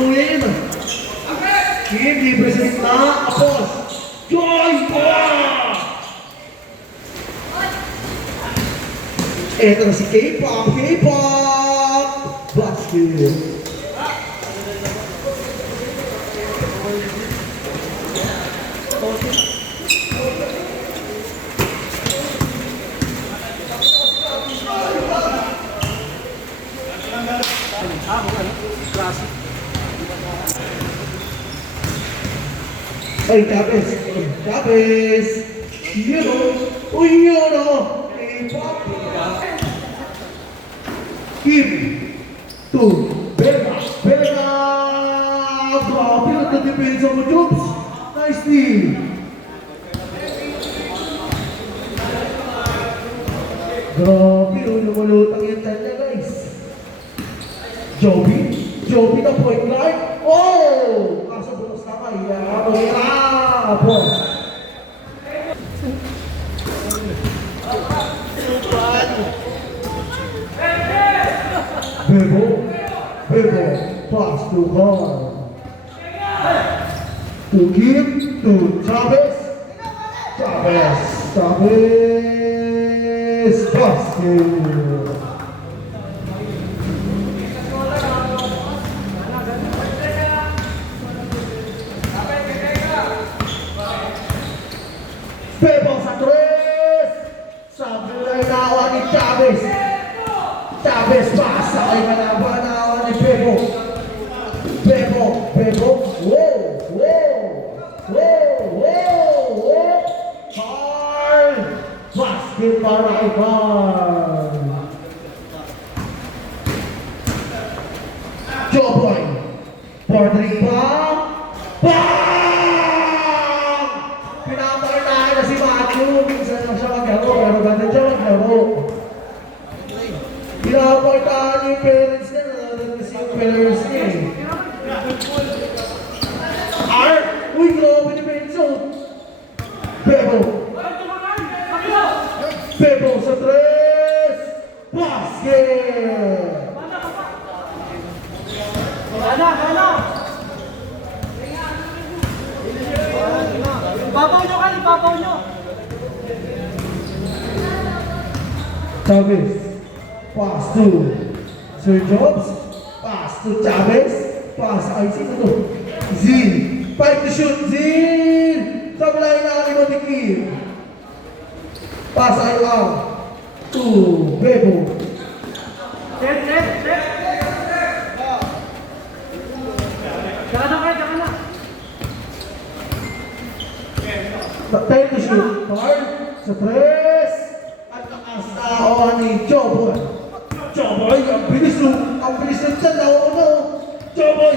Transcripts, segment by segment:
Win. Kim, libre sa gitna. Apos. Joy! Eto na si K-pop. K-pop! Basket. Ay, Chavez! Chavez! Yun o! Uy, yun o! K-pop! Kim! To Berga! Berga! Grabe! Nagka-depensa mo, Jobs! Nice steal! Grabe! Lumalutang yung time niya, guys! Joby? Joby na point guard? Oh! Kaso bukas na kayo. Apos. Bebo. Pass to Carl. To Kim. To Chavez. Basket. Bebo sa tres! Sabi na inawa ni Chavez. Chavez pasa ay kanawa ni Bebo. Bebo. Wow! Carl! Basket para kay Carl. Joboy. For three pa. Pinapakitaan na si Matthew. Minsan na siya maglaro, pero ganda siya maglaro. Pinapakitaan niya yung parents niya, nanonood kasi yung parents niya eh. Art! Uy, grabe ni Benzo! Bebo sa tres! Basket! Babaw nyo! Chavez, pass to Sir Jobs, pass to Chavez, pass ay sino to? Zin, 5 to shoot, Zin! Sablay na kami mo ni Kim. Pass ay out to Bebo. Set! Saka na! 10 to shoot, Carl, sa tres, at nakasawa ni Joboy. Ang bilis ng dyan na uno. Joboy,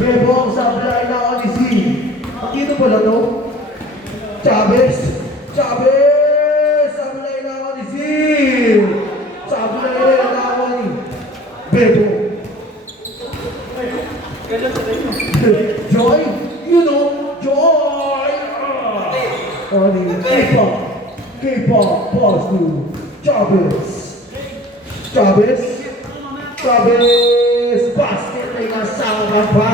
Bebo ang sablay na ako ni Z. Pakito pala to? Chavez! Sablay na ako ni Z! Sablay na ako ni Bebo! Joy! You know, Joy! K-pop, pass to Chavez! Basket ay nasama pa!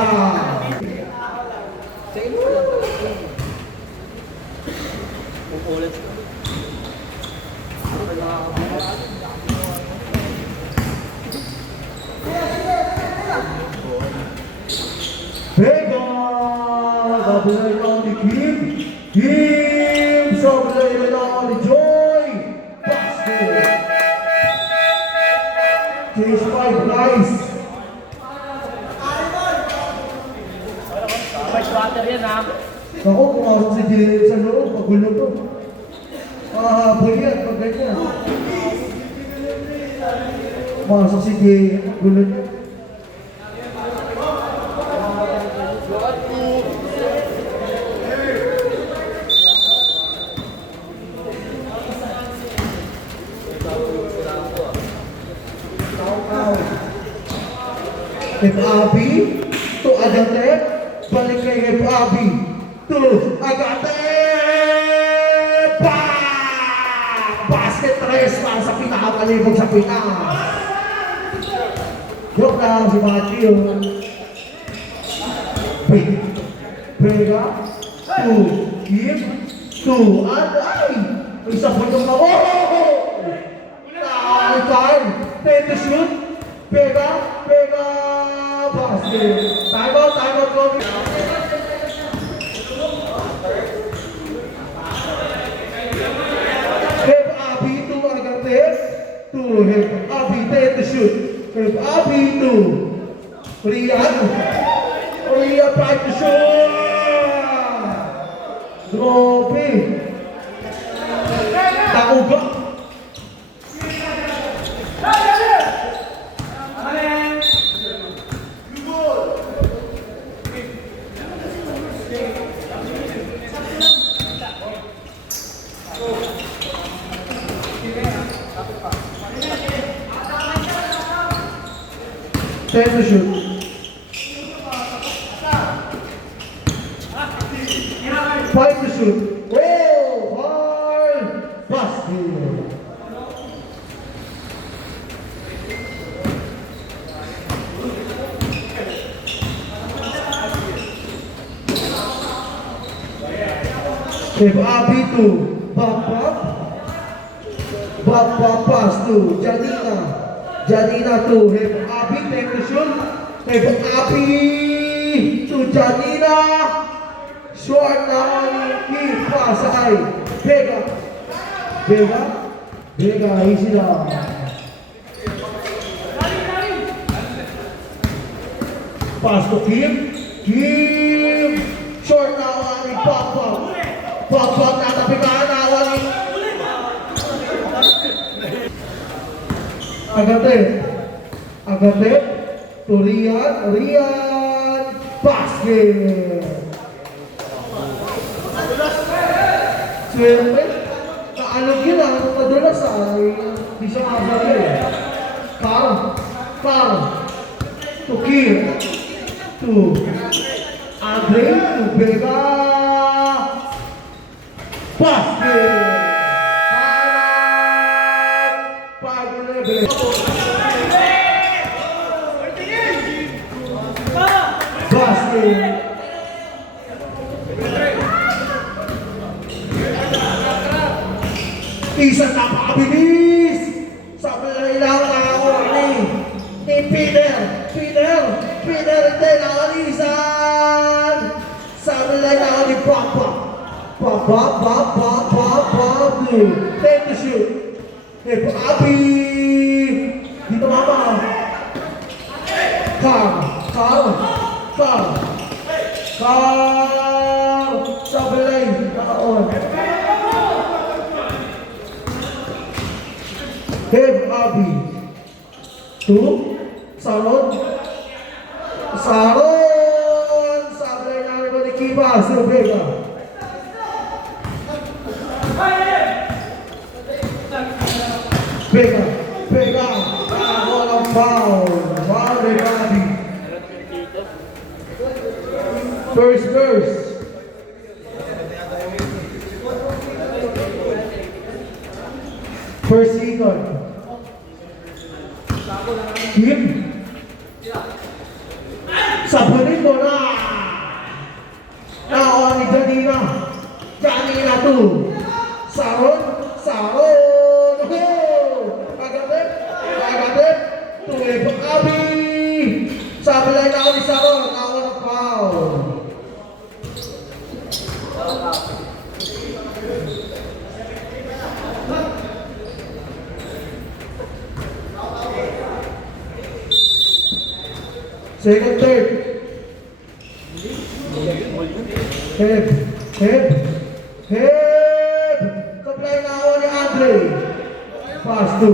Bego! Sablay na ako ni Kim! Sablay na ako ni Joy! Basket! Chase 5, guys! Ako, pumasok si Jay sa loob, pagulo to. Mahahabol yan, pag ganyan. Pumasok si Jay, pagulo niya. If Abby, to Agate, balik kay Hep Abi, to Agate, basket 3 para sa pinakakalibog sa Pinas. Joke lang si Matthew. Vega, to Kim, to Aday. Isa po yung mga, time, 10 to shoot. Vega, basket. Time out, Kobe. Hep Abi to Agate, to Hep Abi, 10 to shoot. Hep Abi to Rian, 5 to shoot. Grabe. Tauga. Ten to shoot. Five to shoot. Oh, hard. Basket. Hep Abi to Bop pass to Janina to Hep Abi, take the shoot. Hep Abi to Janina. Short now, keep pass ay Vega, easy lang. Pass to Kim, short now, ani Pop, natapikaan na, ani Agate, to Rian, basket. Swerte, naalog yun lang, nadulas ay di siya makasali. Carl, to Kim, to Andre, to Vega, basket! 5-11. Basket! Isang napakabilis! Sabi na ilangan na ako ni Peter, hindi nakalisan! Sabi na ilangan ni Papa, take the shoot. Hep Abi, dito mama. Carl, sabi na ilangan. Hep Abi to Saron, sabi na namin ni Kiba, si Vega. Vega, walang foul, Hep Abi. First verse. First second. Kim. Sabunin mo na. Nakuha ni Janina. Janina to. Saron. Agate. To Hep Abi. Sabi lang na ako ni Saron. Nakuha ng foul. Second, third. Hep. Supply na ako ni Andre. Pass to.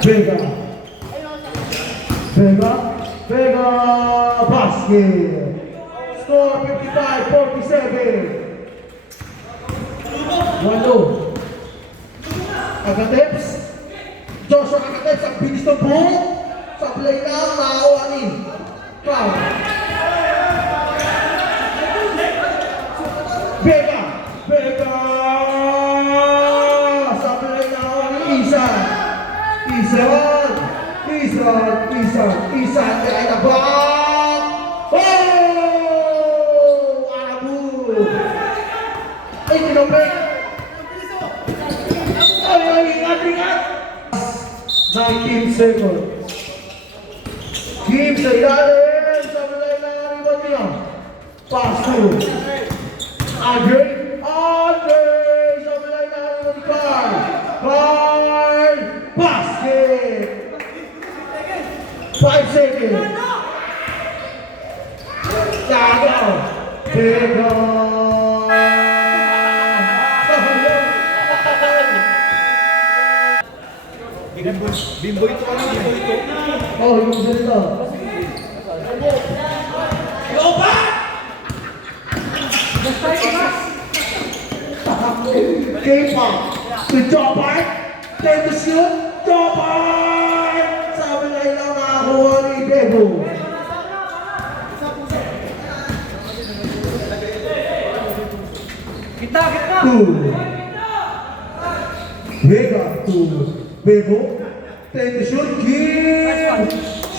Vega, basket. Score 55-47. Walo. Agateps. Joshua Cagates, ang bilis ng buhok. Sablay na, nakakuhanin. Foul. Vega! Vega! Sablay na, Isan! Isan! Isan! Isan! Isan! Kaya na ba? Oh! Abu! Ay, kinobreak! Ay, ay, ingat, ingat! 19 seconds. Kim sa ilalim. Sablay na, rebound niya. Pass to Andre! Andre! Sablay na, rebound ni Carl! Carl! Basket! 5 seconds. Tago! Vega! Bimbo ito, ano? Bimbo ito. Oh, yung salita. K-pop. To Jobart. Then to shoot. Jobart! Sabi na ilang nakakuha ni Debo. Kita, kita. Two. Vega to Bebo. Then to shoot. Kim.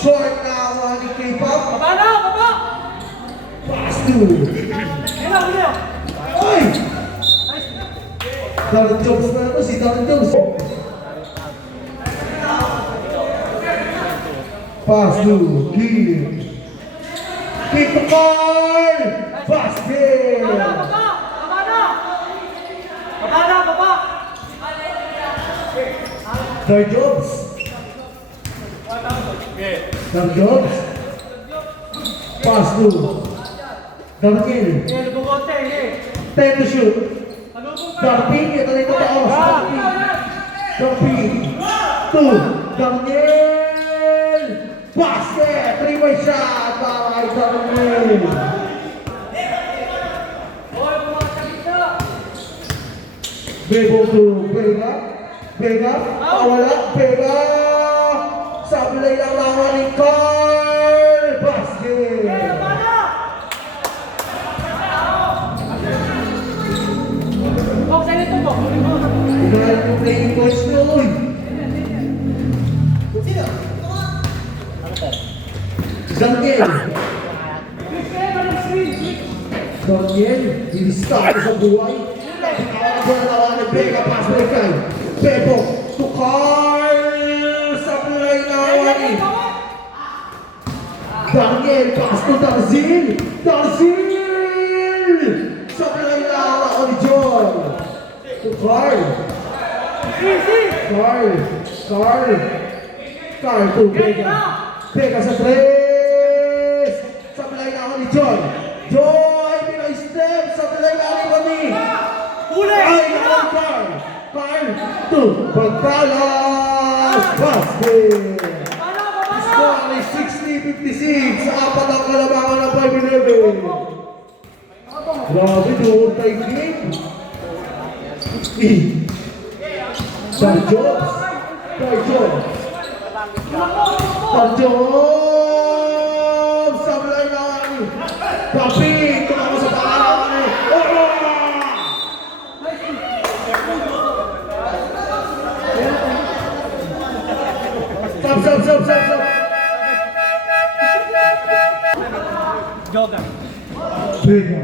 Short nakakuha ni K-pop. Baba na, baba. Pass to. Hello, hello. Ay! Darren Jones na ito, si Darren Jones. Pass to Kim. Kim to Carl. Basket. Baba na, baba. Baba na. Baba na, baba. Darren Jones. Darren Jones. Pass to Darnell. Eh, lubugote, eh. 10 to shoot. Palubog ka. Darping, ito na ito taos. Darping. 2. Darnell. Basket. 3-point shot. Para kay Darnell. Hoy, bumakit ka. Bebo to Vega. Vega. Awala. Vega. Sablay lang naman ni Carl. Basket. Eh, baba na. Oh, sa'yo ito mo. Dahil yung playing coach nyo, uy. Daniel. Daniel, dinistado sa buhay. Napakawa ni Vega, pass break kay Bebo to Carl. Sablay na awani. Daniel, pass to Darzil. Darzil! Sablay na awani ni John. To Carl. Easy. Carl to Vega. Vega sa tres. Sablay na ako ni Joy. Joy, Pinoy step. Sablay na ako ni Huli. ay, naman Carl to Pagkalas. Basket. Baba na, baba na. Score is 60-56. Apat ang kalabangan ng 5-11. Grabe, doon tayo game. Darjobs. Sablay na kami. Kapit. Tumako sa pangalan kami. Stop. Joga. Vega.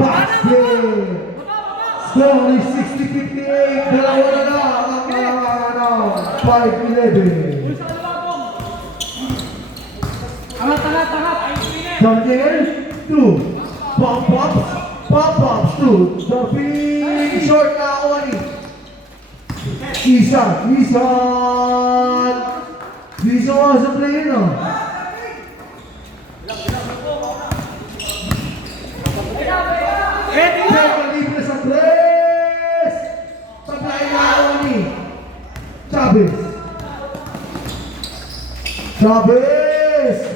Basket. Score is 60-58. Dalawa na lang ang kalamangan. 5-11. Angat. Daniel, 2. Pop-ups, 2. Dorpin, short na ako ni. Isan. Bisa nga sa player, no? Ready na. Pero libre sa tres. Supply na ako ni Chavez.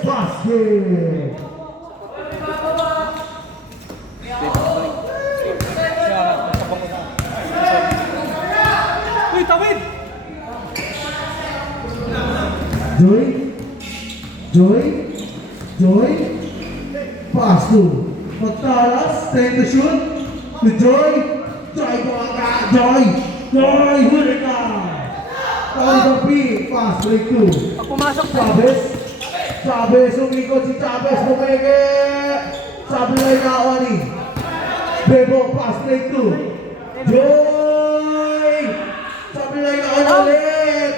Basket. Joy. Joy. Joy. Pass to Magtalas. Try to shoot. To Joy. Joy po agad. Joy. Joy. Huli ka. Tawag ng P. Pass break to Pag pumasok na. Chavez. Chavez. Umikot si Chavez. Bumeke. Sablay na Awani. Bebo. Pass break to Joy. Sablay na Awani.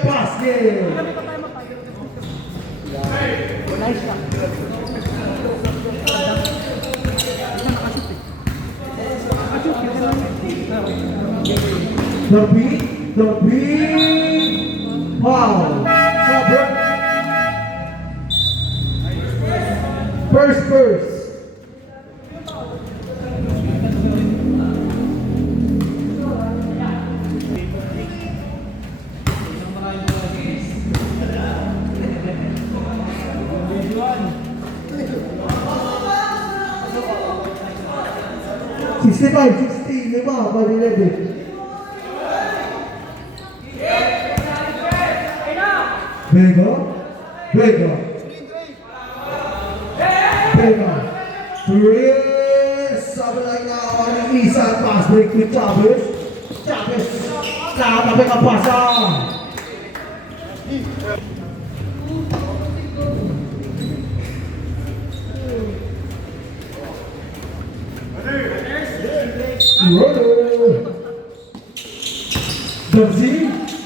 Basket. Nice shot. The beat. Wow. First. Sixty-five, 60, lima, bali 11. Vega. Chris, sabi lang na ang isang pass break with Chavez. Nakatabi ang pasa.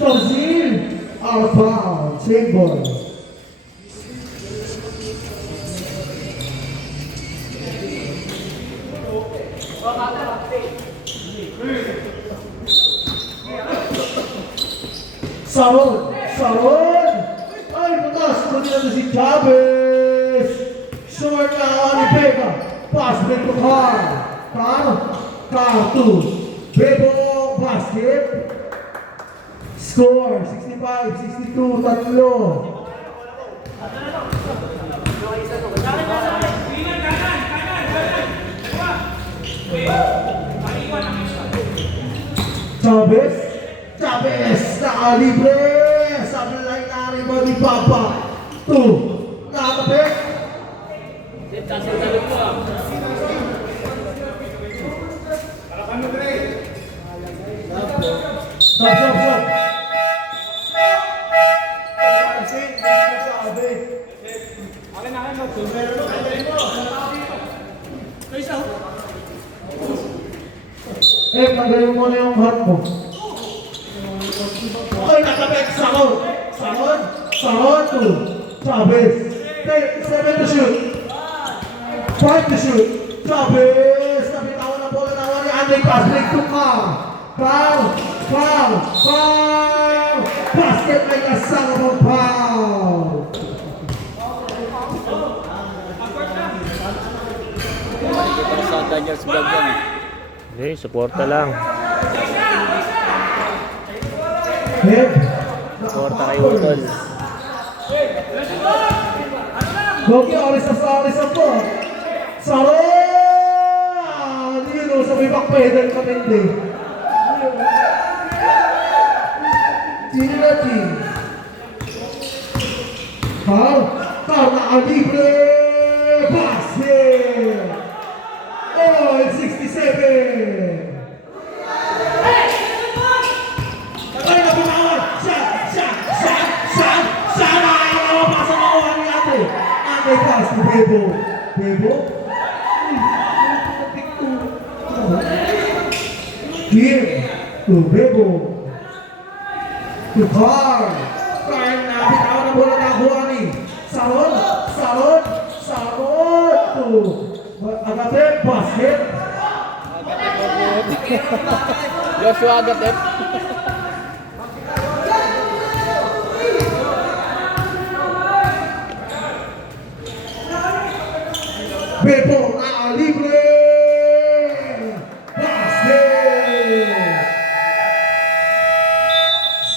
Dorzil, out of bounds, same ball. Salon, ay butas, kunin na si Chavez. Short na ni Vega, pass break to Car to Bebo, basket. Score, 65, 62, tatlo. Chavez, nakalibre. Sabi lang na rin mo ni Papa. 2, nakapit. Stop. Magaling mo na yung hat mo. Ay, nakapit! Salon to Chavez. 7 to shoot. 5 to shoot. Chavez! Napitawan ang bola na ni Andre. Pass break to Foul! Basket ay kasama mo foul! Sa Daniels vlog yan eh. Okay, suporta lang. Suporta kay Utol. Goki, alis na po. Saron! Yun o, sa may backpedal kami hindi. Sino natin? Foul nakalibre! Basket! Oh, 67! Ay, nabukawan! Shot! Pasa na ako ni ate! Ate, pass to Bebo. Give to Bebo. To Carl na bitawan ang bola na Juani. Salon to Agate, basket. Joshua Agatep. Bebo libre. Basket.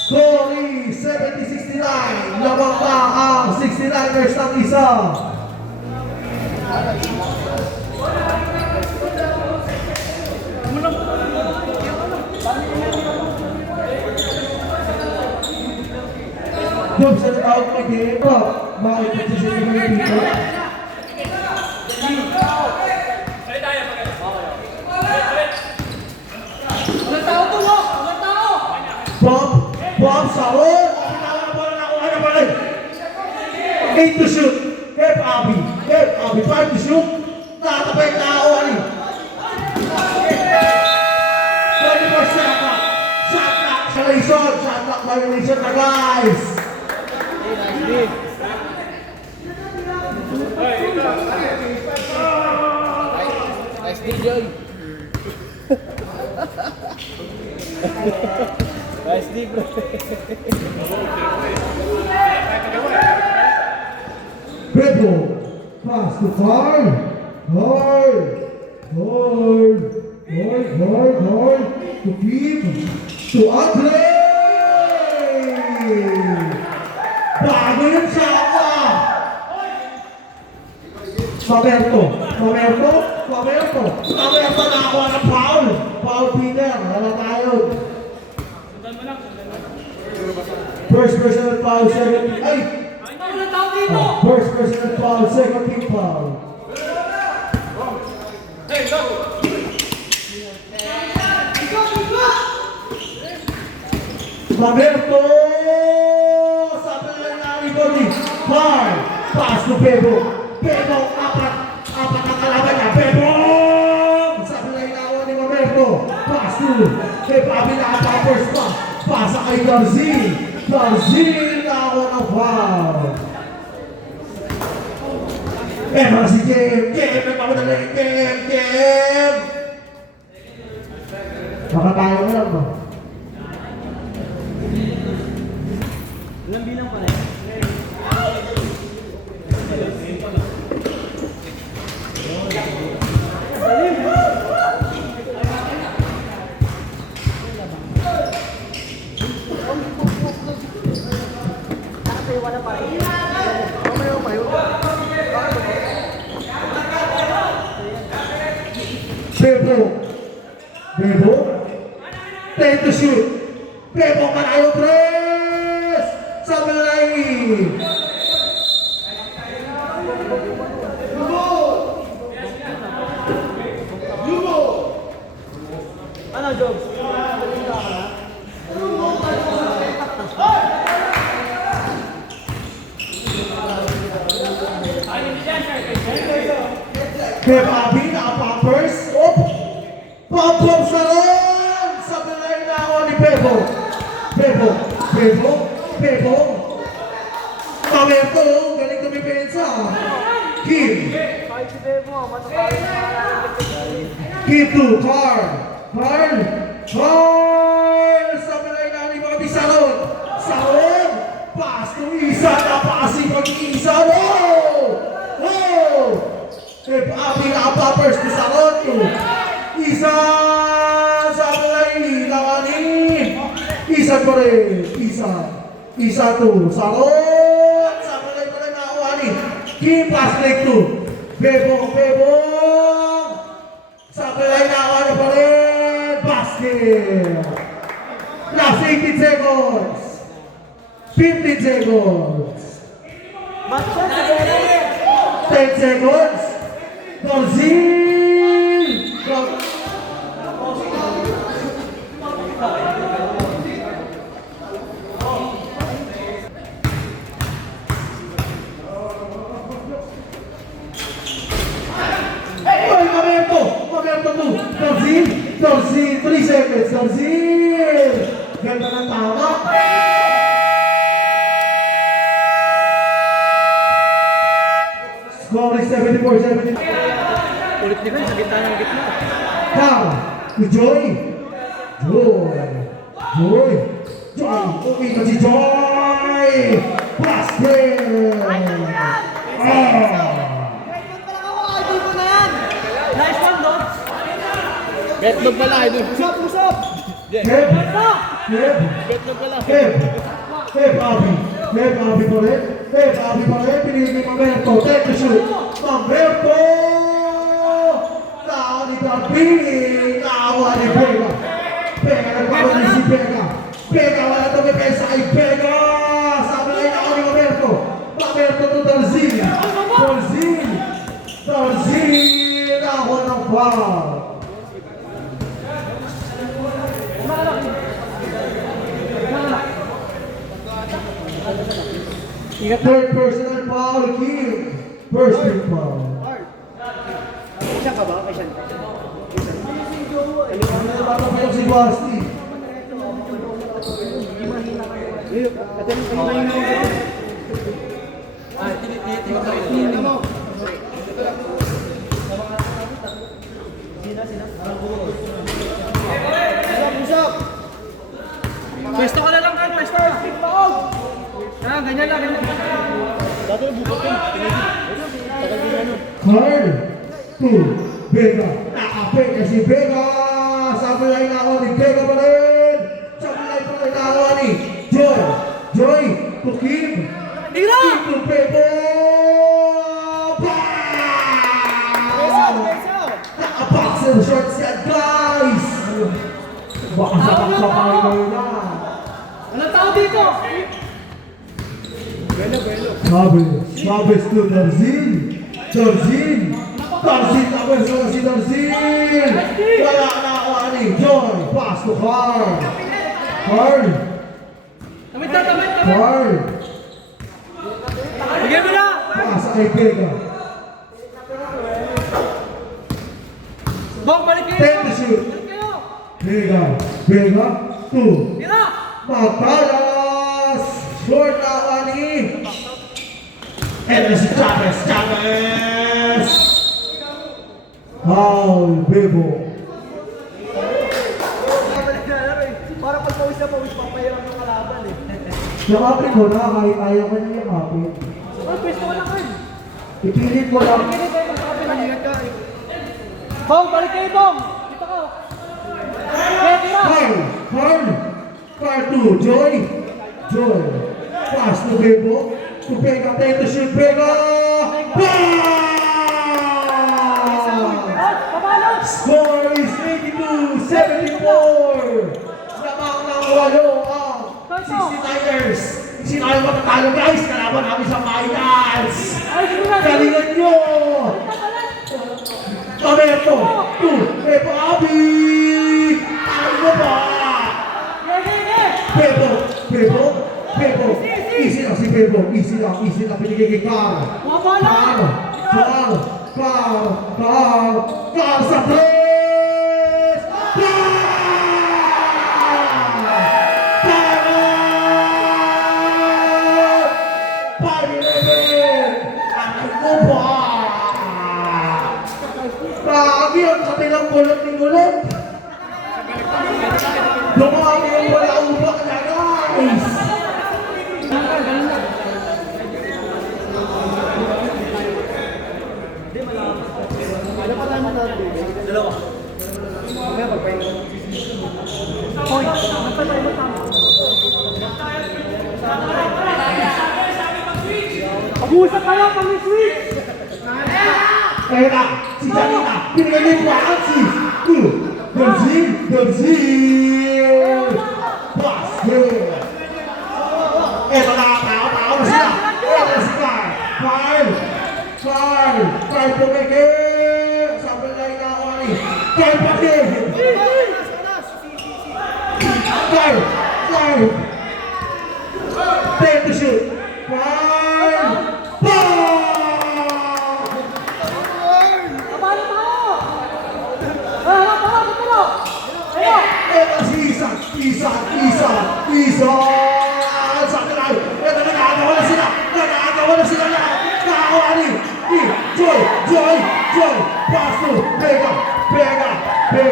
Scoring 70-69. Lamang pa ang 69ers ng isa. Jobs na tawag mag-game. Bakit nagsisipin mo yung dito? Bob, Saul! Ano ba rin? 8 to shoot. Help Abby. 5 to shoot. Nakatapay na ako, ano? 24 shot clock. Shot clock violation na, guys. Nice D, Joy. Nice D, bro. Pedro, pass to Carl. To Kim. To Andre. Bago yung saka. Mamerto nakakuha ng foul. Foul Peter. Wala tayo. First personal foul, second. Ay! First personal foul, second team foul. Mamerto! Sabi na lang namin ko ni Carl. Pass to Bebo. Apat ang kalaban niya. Bebo! Sabi na inawa ni Mamerto. Pass to Bobby na first pass. Pasa kay Garzin nakakuha ng foul. Para si Jem nagmamadali. Jem! Baka tayo na lang ba? Ilang bilang pa rin? Bebo. 10 to shoot. Bebo malayo 3. Sabi na lang. Ano, Jobs? Kaya Bobby, naka-poppers. Pop-pops na rin! Sabi na lang na ako ni Bebo. Mamerto, galing tumipensa. Kim. Kim to Carl. Sabi na lang ni Bobby Salon. Pass to Isa. Napasing pag-Isa. Kaya Bobby, naka-poppers to Salon. Isa! Sabi na lang nakanin. Isa ko rin. Isa to. Salon! Sabi na lang nakakuha ni Kim Paslik to. Bebo! Sabi na lang nakakuha na pa rin. Basket! Last 18 seconds. 15 seconds. 10 seconds. Dorzin! Mamerto to. Dorzin, 3 seconds. Dorzin! Ganda ng tama. Score is 74-70. Ulit nila sa gitna. Now, to Joy. Okay na si Joy. Basket. Nice one, Dogs! Betlog pala, idol. Usap! Kev. Betlog pala. Kev, Abby pa rin. Pinili ni Mamerto. Take the shoot. Mamerto! Nakawa ni Darby. Nakawa ni Vega. Nagbago ni si Vega. Wala ito may pesa kay Vega. Sabi na Third personal foul, Kim. First big foul. Siya ka ba? Siya. Napapayok si Basti. Pwesto ka na lang kan, pwesto. Ah, ganyan lang, ganyan. Carl. 2. Vega. Nakapit na si Vega. Sablay na ako ni Vega pa rin. Sablay pa rin na ako ni Joy. Joy to Kim. Tira! Kim to Pepo. Nakapak sa short set, guys. Baka sakang-sakay kayo na. Anong tao dito? Chavez to Darzin. Darzin tapos na si Darzin. Wala na ako ani. Joy, pass to Carl. Carl. Tamit na, tamit, tamit. Carl. Bigyan mo na! Pass kay Vega. Bong, balik kayo! 10 to shoot. Balik kayo! Vega. Vega. 2. Tira! Matalas. Short na ako ani. And si Chavez. Chavez. Foul, Bebo. Para pag pawis na pawis, papayarap ng kalaban eh. Yakapin mo na kahit ayaw ka niya yakapin. Oh, pwesto ko lang kan. Ipilit mo lang. Balik kayo sa kapila. Bong, balik kayo, Bong! Dito ka. Kaya tira! Carl 2, Joy. Pass to Bebo. To Vega, take the shoot, Vega. Score is 82-74. Lamang ng walo ang 69ers. Sinayo matatalo guys, kalaban namin sa finals. Galingan nyo. Tometo, 2, Pepo Abi. Ano ba? Pepo. Easy lang si Pepo. Easy lang. Pinigay kay Carl. Carl sa tres! Lagi ang kabilang kulot ni Gulot. Dumami ang wala ubak na guys. Pag-uusap kayo, pag-switch! Kaya na, si Janina, pinagay mo ang si Darzin! Basket! Eto na, tao na sila! Eto na si Carl pumike! Sabi na yung ako ni Carl pati! Carl! Take the shoot! Carl! Ito si Isa! Sabi na, ito nagagawa na sila! Nakakuha ni Joy! Pass to Vega! Ito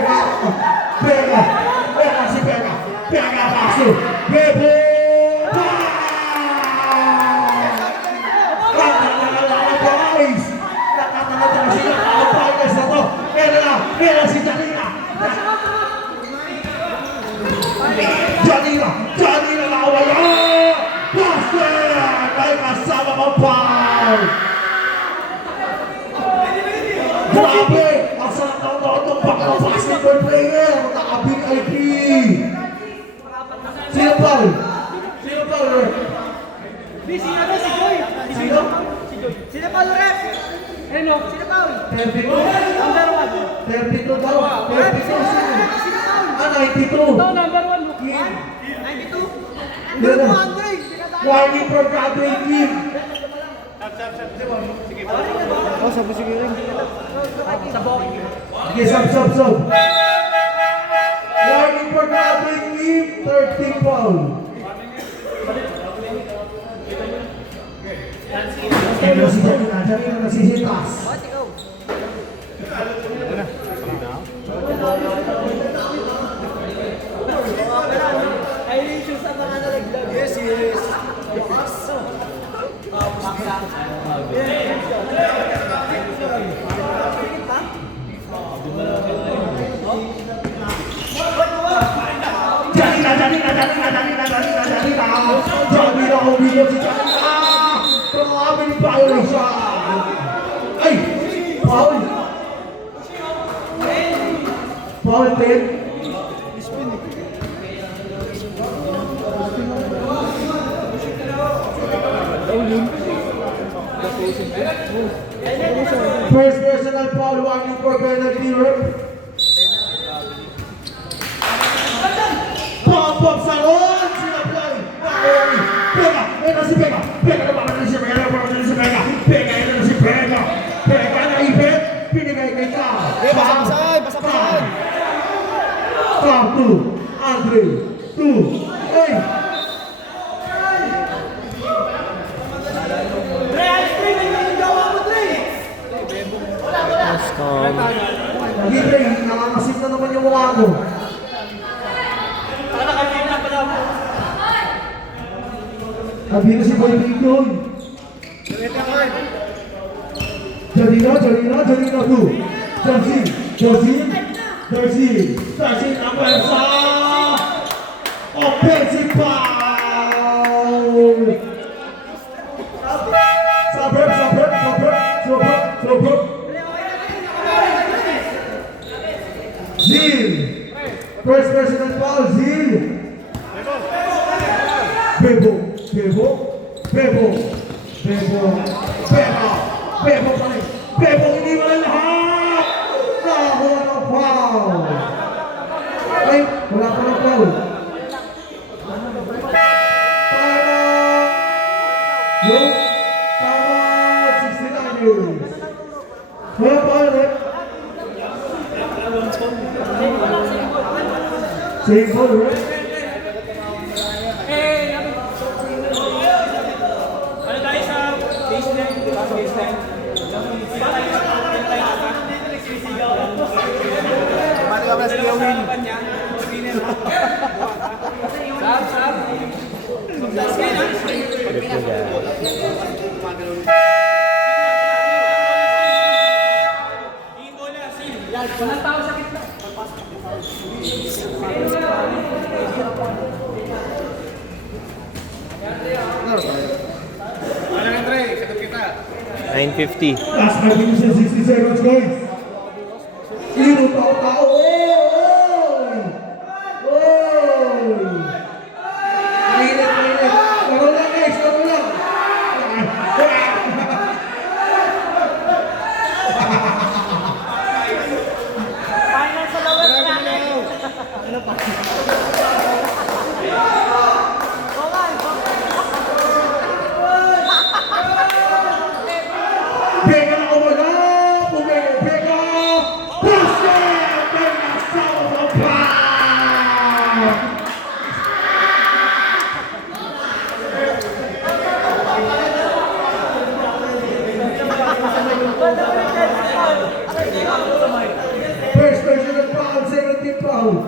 si Vega! Pass to Bebo! Guys! Nakatalaga sila ang finals na to! Ito si Janina! Janina nakawala! Basket! May kasama kang foul! Grabe! Ang sarap ng notong basketball player! Naka-big IP! Sino foul? Sino foul, ref? Sino foul? 32? Number 1. 32 daw! 32 sino? Sino foul? 92! Ito, number 1. Kim! 92? Yun na. Andre! Warning for Gabriel Kim. Oh, sabi sige rin. Sige, sub. Warning for Gabriel Kim. Third team foul. Ano si Janina? Janina nagsisitas. Yes, yes. Janina umiyak si Janina. Grabe ni violation. Ay! Foul! Foul, Ted. First personal foul, warning for penalty, rep. Pop sa ron! Sinablay! Pega! Ito si Pega! Pega na naman si Pega! Pega na si Pega! Pega na ipit! Pinigay kay Ka! Basag-basag! Basag-basag! Come to Andre! 2! Hey! Hindi, nakakasit na naman yung mukha ko. Sabi na si Boy Big yun. Janina 2. Jersey number 5. Offensive foul. Suburb. Zil. First personal foul, Zil. Bebo pa rin. Bebo, hindi mo lang lahat. Nakakuha ng foul. Ay, wala pa ng foul. Yung tama, 69 years. Wala pa rin. Same foul, right? Ulit mo dyan. Ano Andre? Sagot kita. 9:50. Last 5 minutes and 60 seconds, guys. Sino tao? Mainit. Laro lang, guys. Laro lang. Pega na wala! Pega! Basket! Pega sa pa! First personal foul, 17 foul.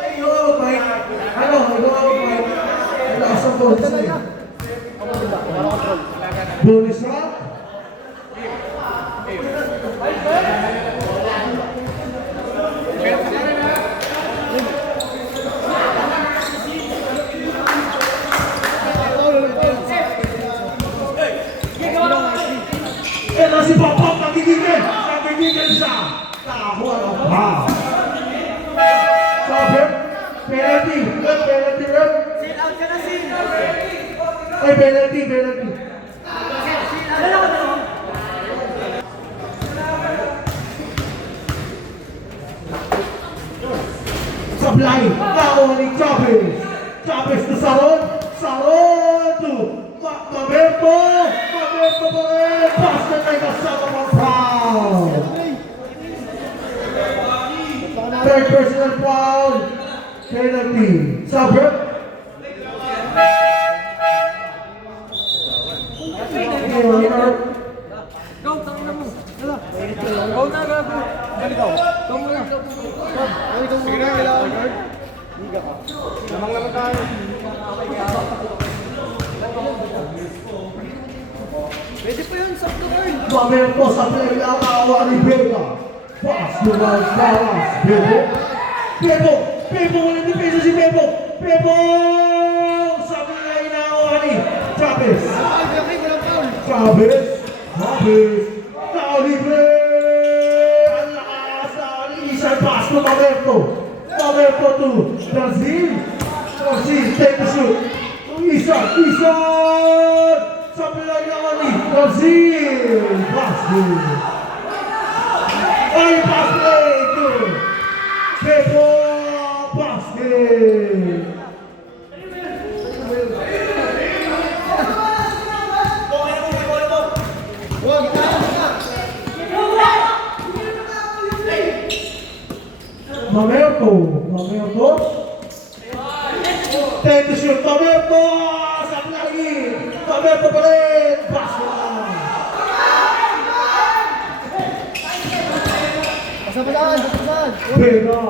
Ayun, Mike. Ano? Ikaw, Mike. Lakas ang bonus niya. Bonus round? Ito si Popop, nagigigil siya. Nakakuha ng foul. Stop it. Penalty, rep. Ay, penalty. Sablay, nakuha ni Chavez. Chavez to Saron. Mamerto pa rin. Pass na tayo kasama ng foul. Third personal foul. Penalty. Subber. Go, tangin na mo. Hala. Go na, Gago. Baligaw. Go muna. Baligaw muna. Sige na, kailangan guard. Lamang naman tayo. Pwede pa yun, sakto guard. Mamerto sa play ang awa ni Vega. Pass to Ralph Baras. Bebo, walang depensa si Bebo. Sa play na awa ni Chavez. Okay, walang foul. Chavez. Tao libre. Ang lakas na isang pass to Mamerto to Brazil. Take the shoot. Isan. Sa play na awa ni Brazil. Basket. Ay, basket! Bebo, basket! Mamerto. Take the shoot, Mamerto! Sabi lagi! Mamerto pa rin! Basket! Pasapasaan. Vega.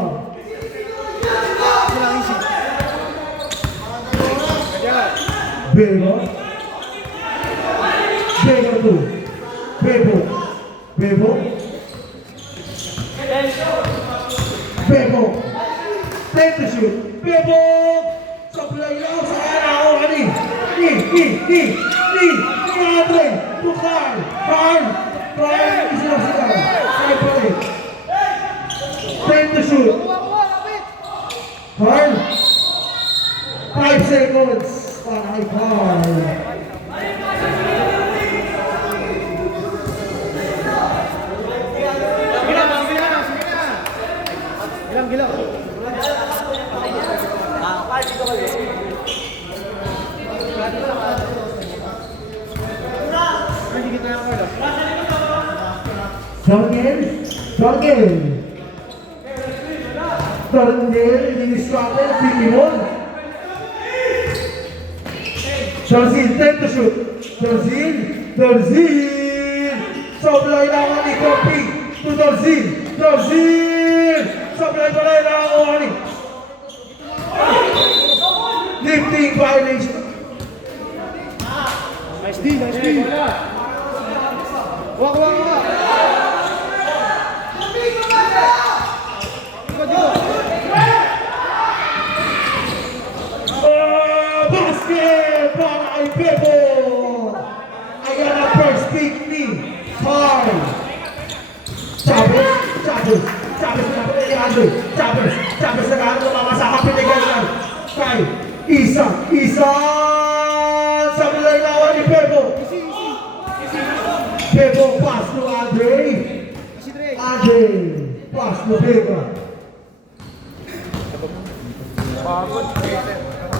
Vega 2. Bebo. Take the shoot. Bebo. Sa play lang sa araw ani. Ni. Andre. Tukar. Carl. Isa sila. Say play. Take the shoot. Carl. 5 seconds. Para kay Carl. Gilang. Tornel, Ministrator, Pitimon. Brazil, take the shoot. Brazil. Sobrang ilangan ni Kopi to Brazil. Sobrang ilangan ni lifting violation. Nice D. Wak. Basket para kay Bebo. Ayan ang first pick ni Carl. Chavez na gano'n mamasakap pinagalan kay Isan sa milaylawan ni Bebo. Bebo pass to Andre pass to Vega.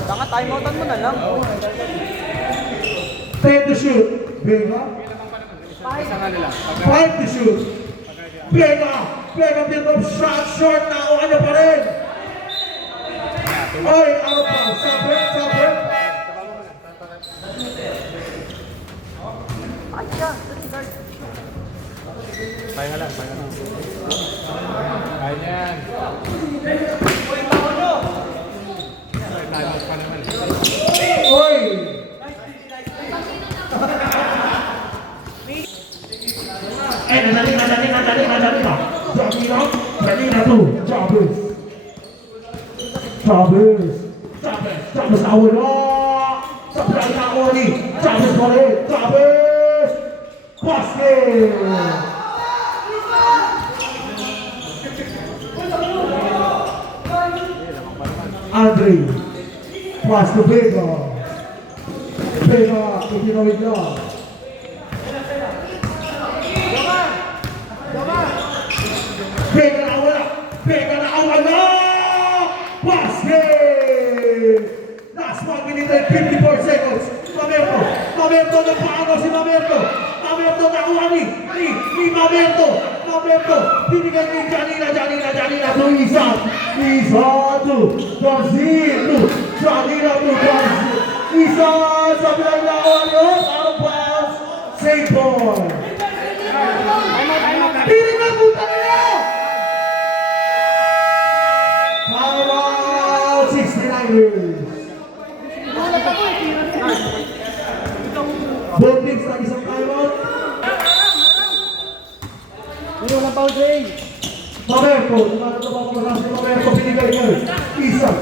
Baka timeoutan mo na lang. Take the shoot. Vega. 5 to shoot. Vega dito short na o ano pa rin. Oy, out pa. Sabre. Pahinga lang. Kaya yan. Oy. Nadali pa. Janina to. Chavez awala. Sabay na Oli. Chavez pa rin. Basket. Andre. Pass to Vega, itinawid lang. Vega na awala! Basket! Last 1 minute and 54 seconds. Mamerto na paano si Mamerto. Mamerto nakuha ni Mamerto. Mamerto, binigay ni Janina to Isan. Isan to Garcia to Janina to Garcia. Isan sa pinaglawan yun. Out of bounds. Save ball. Piling na puta nila! Time out, 69ers. Both teams na isang time out. Hindi wala foul, Dre. Mamerto, tumatatawa ko na si Mamerto, pinigay niya. Isan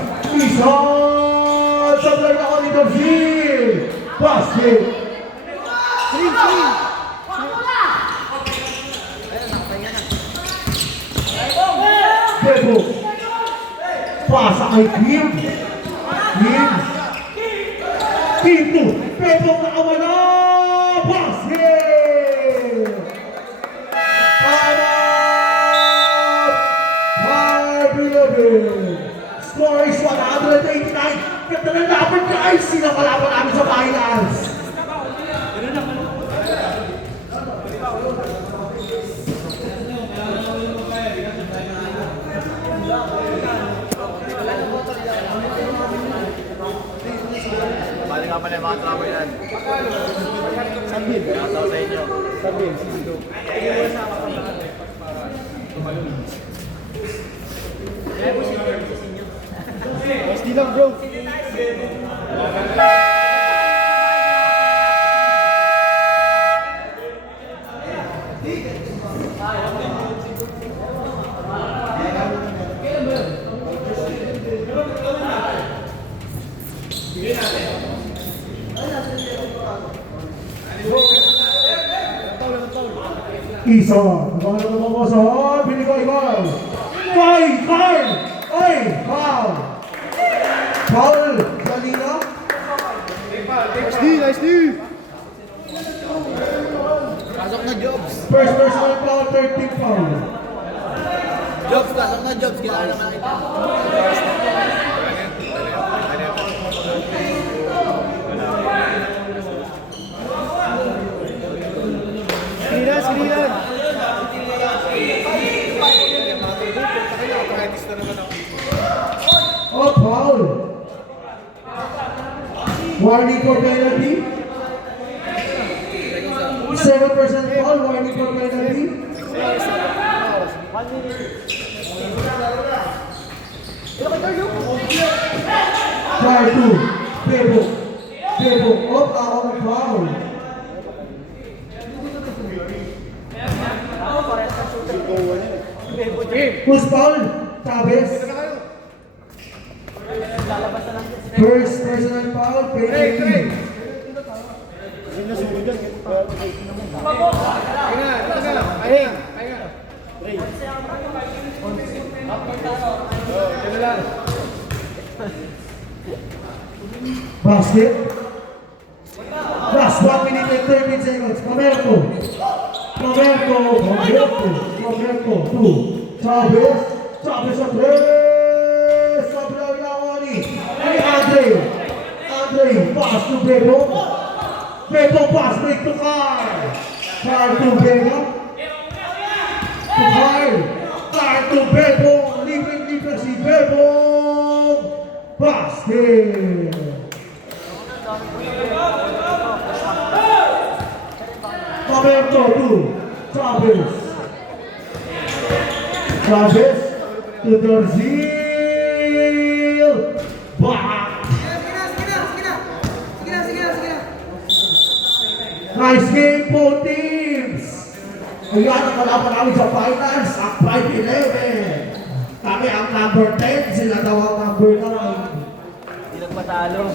sa pinaglawan ni Garcia. Basket. Bebo. Pasa kay Kim. Kim to. Bebo nakawala. Basket. Time out. 5-11. Score is 189. Ganda na dapat guys. Sino kalaban namin sa finals? Balik nga pala yung mga trapo yan. Sabihin. Shoutout sa inyo. Sabihin. SD lang, bro. Isan, nakakalaban mo sa binigay Carl. Carl! Ay, foul! Foul! Salina? Nice D. Pasok na Jobs. First personal foul, 13th foul. Jobs, pasok na Jobs. Kailangan naman kita. Skrilan. Oh, foul! Warning for penalty. 7% foul, warning for penalty. 1 minute. Try to. Bebo, up, out of foul. Who's foul? Chavez. First personal foul, penalty. Basket. Last 1 minute and 13 seconds. Mamerto to Chavez. Chavez sa tres. Sa pinaglawan ni Andre. Pass to Bebo. Bebo pass break to Carl. Carl to Bebo. Carl to Bebo. Libre si Bebo. Basket. Mamerto to Chavez to Garcia. Back. Nice game, both teams. Ayan ang kalaban namin sa finals, ang 5-11. Kami ang number 10, sila daw ang number 9. Hindi nagpatalo.